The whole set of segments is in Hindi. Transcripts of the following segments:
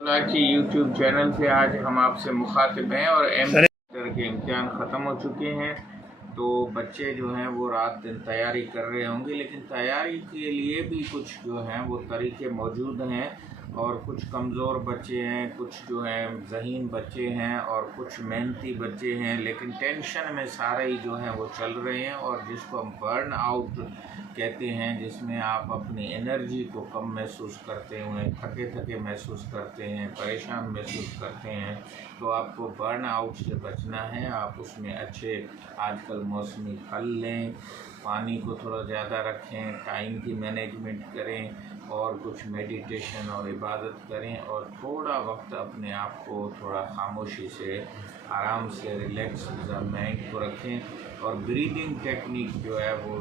की यूट्यूब चैनल से आज हम आपसे मुखातिब हैं और एमसीआर के इम्तिहान ख़त्म हो चुके हैं। तो बच्चे जो हैं वो रात दिन तैयारी कर रहे होंगे, लेकिन तैयारी के लिए भी कुछ जो हैं वो तरीके मौजूद हैं और कुछ कमज़ोर बच्चे हैं, कुछ जो हैं ज़हीन बच्चे हैं और कुछ मेहनती बच्चे हैं, लेकिन टेंशन में सारे ही जो हैं वो चल रहे हैं। और जिसको हम बर्न आउट कहते हैं, जिसमें आप अपनी एनर्जी को कम महसूस करते हुए थके थके महसूस करते हैं, परेशान महसूस करते हैं, तो आपको बर्न आउट से बचना है। आप उसमें अच्छे आजकल मौसमी फल लें, पानी को थोड़ा ज़्यादा रखें, टाइम की मैनेजमेंट करें और कुछ मेडिटेशन और इबादत करें और थोड़ा वक्त अपने आप को थोड़ा खामोशी से आराम से रिलैक्स माइंड को रखें और ब्रीदिंग टेक्निक जो है वो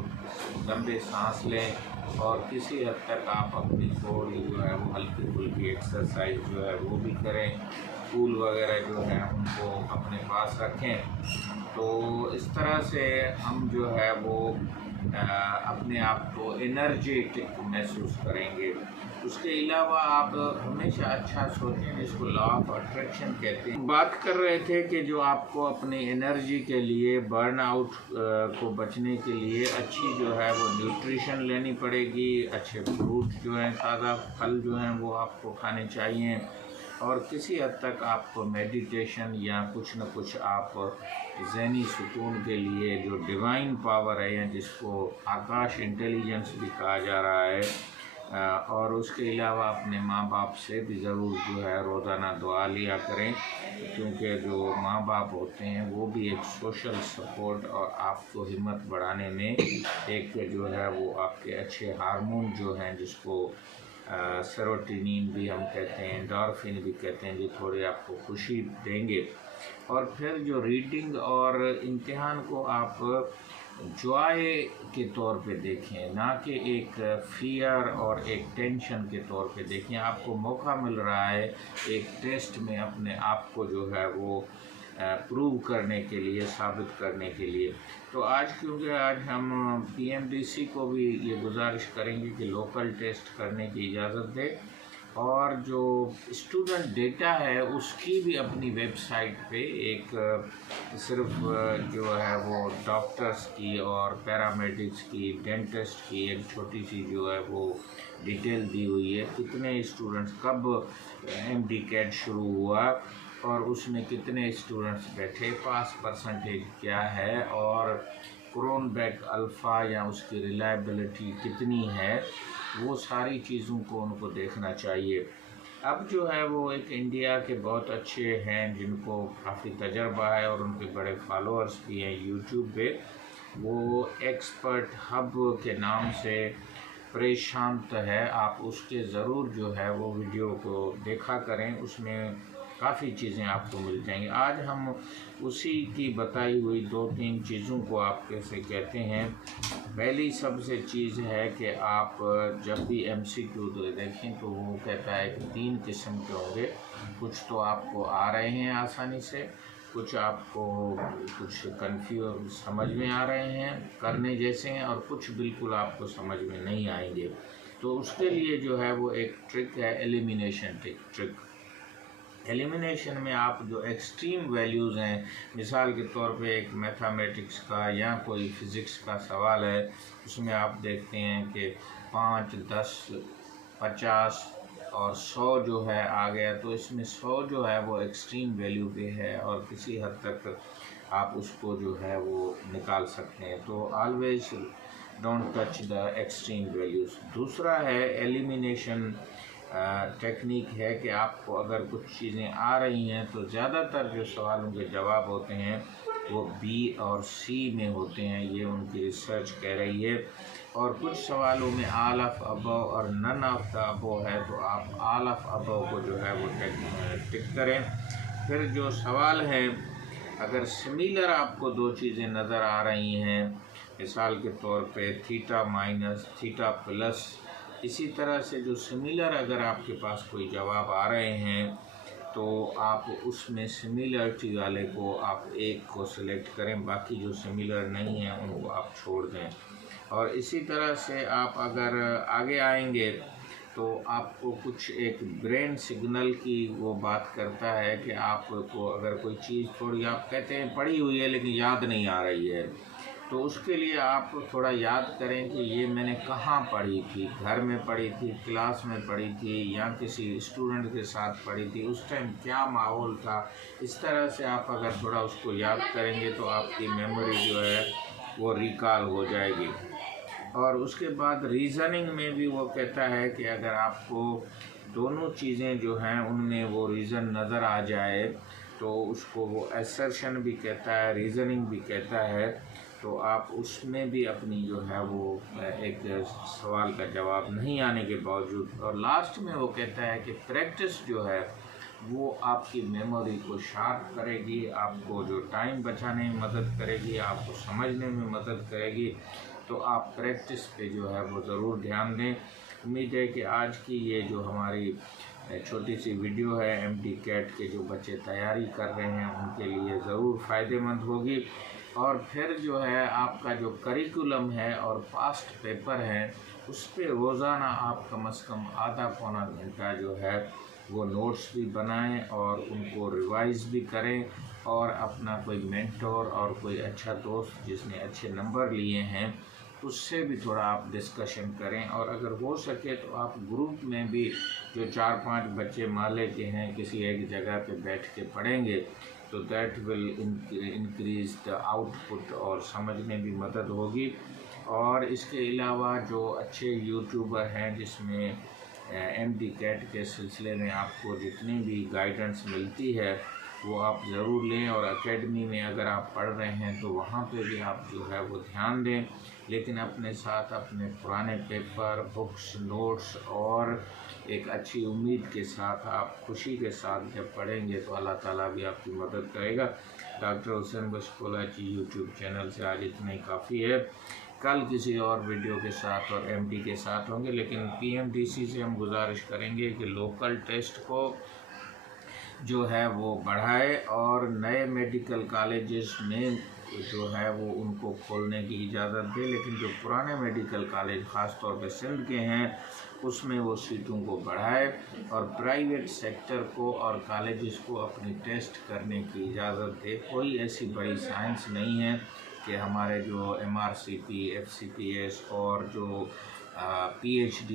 लंबे सांस लें और किसी हद तक आप अपनी थोड़ी जो है वो हल्की फुल्की एक्सरसाइज जो है वो भी करें। फूल वगैरह जो है उनको अपने पास रखें। तो इस तरह से हम जो है वो अपने आप को एनर्जेटिक महसूस करेंगे। उसके अलावा आप हमेशा अच्छा सोचें, जिसको लॉ ऑफ अट्रैक्शन कहते हैं। बात कर रहे थे कि जो आपको अपनी एनर्जी के लिए, बर्न आउट को बचने के लिए अच्छी जो है वो न्यूट्रिशन लेनी पड़ेगी। अच्छे फ्रूट जो हैं, ताज़ा फल जो हैं वो आपको खाने चाहिए और किसी हद तक आपको मेडिटेशन या कुछ न कुछ आप ज़हनी सुकून के लिए जो डिवाइन पावर है या जिसको आकाश इंटेलिजेंस भी कहा जा रहा है, और उसके अलावा अपने माँ बाप से भी ज़रूर जो है रोज़ाना दुआ लिया करें, क्योंकि जो माँ बाप होते हैं वो भी एक सोशल सपोर्ट और आपको हिम्मत बढ़ाने में एक जो है वो आपके अच्छे हार्मोन जो हैं, जिसको सेरोटोनिन भी हम कहते हैं, एंडोर्फिन भी कहते हैं, जो थोड़े आपको खुशी देंगे। और फिर जो रीडिंग और इम्तिहान को आप जॉय के तौर पे देखें, ना कि एक फियर और एक टेंशन के तौर पे देखें। आपको मौका मिल रहा है एक टेस्ट में अपने आप को जो है वो प्रूव करने के लिए, साबित करने के लिए। तो आज क्योंकि आज हम पीएमडीसी को भी ये गुजारिश करेंगे कि लोकल टेस्ट करने की इजाज़त दे और जो स्टूडेंट डेटा है उसकी भी अपनी वेबसाइट पे एक सिर्फ जो है वो डॉक्टर्स की और पैरामेडिक्स की, डेंटिस्ट की एक छोटी सी जो है वो डिटेल दी हुई है। कितने स्टूडेंट्स, कब एमडी कैट शुरू हुआ और उसमें कितने स्टूडेंट्स बैठे, पास परसेंटेज क्या है और क्रोनबेक अल्फ़ा या उसकी रिलायबिलिटी कितनी है, वो सारी चीज़ों को उनको देखना चाहिए। अब जो है वो एक इंडिया के बहुत अच्छे हैं जिनको काफ़ी तजर्बा है और उनके बड़े फॉलोअर्स भी हैं यूट्यूब पे, वो एक्सपर्ट हब के नाम से प्रशांत है। आप उसके ज़रूर जो है वो वीडियो को देखा करें, उसमें काफ़ी चीज़ें आपको मिल जाएंगी। आज हम उसी की बताई हुई 2-3 चीज़ों को आपके से कहते हैं। पहली सबसे चीज़ है कि आप जब भी एमसीक्यू देखें तो वो कहता है कि 3 किस्म के होंगे। कुछ तो आपको आ रहे हैं आसानी से, कुछ आपको कुछ कंफ्यूज समझ में आ रहे हैं, करने जैसे हैं, और कुछ बिल्कुल आपको समझ में नहीं आएंगे। तो उसके लिए जो है वो एक ट्रिक है, एलिमिनेशन ट्रिक। एलिमिनेशन में आप जो एक्सट्रीम वैल्यूज़ हैं, मिसाल के तौर पे एक मैथमेटिक्स का या कोई फ़िज़िक्स का सवाल है, उसमें आप देखते हैं कि 5, 10, 50 और 100 जो है आ गया, तो इसमें 100 जो है वो एक्सट्रीम वैल्यू पे है और किसी हद तक आप उसको जो है वो निकाल सकते हैं। तो always don't touch the extreme values. दूसरा है एलिमिनेशन टेक्निक है कि आपको अगर कुछ चीज़ें आ रही हैं तो ज़्यादातर जो सवालों के जवाब होते हैं वो बी और सी में होते हैं, ये उनकी रिसर्च कह रही है। और कुछ सवालों में ऑल ऑफ अबव और नन ऑफ द अबव है, तो आप ऑल ऑफ अबव को जो है वो टिक करें। फिर जो सवाल है, अगर सिमिलर आपको 2 चीज़ें नज़र आ रही हैं, मिसाल के तौर पे थीटा माइनस, थीटा प्लस, इसी तरह से जो सिमिलर अगर आपके पास कोई जवाब आ रहे हैं तो आप उसमें सिमिलरिटी वाले को आप एक को सिलेक्ट करें, बाकी जो सिमिलर नहीं हैं उनको आप छोड़ दें। और इसी तरह से आप अगर आगे आएंगे तो आपको कुछ एक ब्रेन सिग्नल की वो बात करता है कि आपको अगर कोई चीज़ थोड़ी आप कहते हैं पढ़ी हुई है लेकिन याद नहीं आ रही है, तो उसके लिए आप थोड़ा याद करें कि ये मैंने कहाँ पढ़ी थी, घर में पढ़ी थी, क्लास में पढ़ी थी या किसी स्टूडेंट के साथ पढ़ी थी, उस टाइम क्या माहौल था। इस तरह से आप अगर थोड़ा उसको याद करेंगे तो आपकी मेमोरी जो है वो रिकॉल हो जाएगी। और उसके बाद रीज़निंग में भी वो कहता है कि अगर आपको दोनों चीज़ें जो हैं उनमें वो रीज़न नज़र आ जाए तो उसको वो असर्शन भी कहता है, रीज़निंग भी कहता है, तो आप उसमें भी अपनी जो है वो एक सवाल का जवाब नहीं आने के बावजूद। और लास्ट में वो कहता है कि प्रैक्टिस जो है वो आपकी मेमोरी को शार्प करेगी, आपको जो टाइम बचाने में मदद करेगी, आपको समझने में मदद करेगी। तो आप प्रैक्टिस पे जो है वो ज़रूर ध्यान दें। उम्मीद है कि आज की ये जो हमारी छोटी सी वीडियो है MT-CAT के जो बच्चे तैयारी कर रहे हैं उनके लिए ज़रूर फ़ायदेमंद होगी। और फिर जो है आपका जो करिकुलम है और पास्ट पेपर है उस पर रोज़ाना आप कम से कम आधा पौना घंटा जो है वो नोट्स भी बनाएं और उनको रिवाइज़ भी करें, और अपना कोई मेंटोर और कोई अच्छा दोस्त जिसने अच्छे नंबर लिए हैं उससे भी थोड़ा आप डिस्कशन करें। और अगर हो सके तो आप ग्रुप में भी जो 4-5 बच्चे माले के हैं किसी एक जगह पे बैठ के पढ़ेंगे तो that will increase the output और समझने भी मदद होगी। और इसके अलावा जो अच्छे यूट्यूबर हैं जिसमें MT-CAT के सिलसिले में आपको जितनी भी गाइडेंस मिलती है वो आप ज़रूर लें। और एकेडमी में अगर आप पढ़ रहे हैं तो वहाँ पे भी आप जो है वो ध्यान दें, लेकिन अपने साथ अपने पुराने पेपर, बुक्स, नोट्स और एक अच्छी उम्मीद के साथ आप खुशी के साथ जब पढ़ेंगे तो अल्लाह ताला भी आपकी मदद करेगा। डॉक्टर हुसैन बशकोलाची यूट्यूब चैनल से आज इतना ही काफ़ी है। कल किसी और वीडियो के साथ और MT के साथ होंगे, लेकिन PMDC से हम गुजारिश करेंगे कि लोकल टेस्ट को जो है वो बढ़ाए और नए मेडिकल कॉलेजेस में जो है वो उनको खोलने की इजाज़त दे, लेकिन जो पुराने मेडिकल कॉलेज ख़ास तौर पे सिंध के हैं उसमें वो सीटों को बढ़ाए और प्राइवेट सेक्टर को और कॉलेजेस को अपनी टेस्ट करने की इजाज़त दे। कोई ऐसी बड़ी साइंस नहीं है कि हमारे जो MRCP, FCPS और जो PhD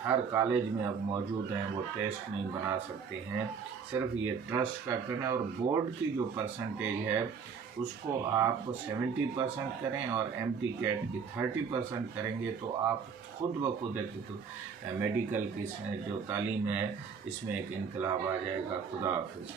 हर कॉलेज में अब मौजूद हैं वो टेस्ट नहीं बना सकते हैं। सिर्फ ये ट्रस्ट का करना और बोर्ड की जो परसेंटेज है उसको आप 70% करें और MT-CAT की 30% करेंगे तो आप खुद ब खुद एक तो मेडिकल की जो तालीम है इसमें एक इनकलाब आ जाएगा। खुदा हाफिज़।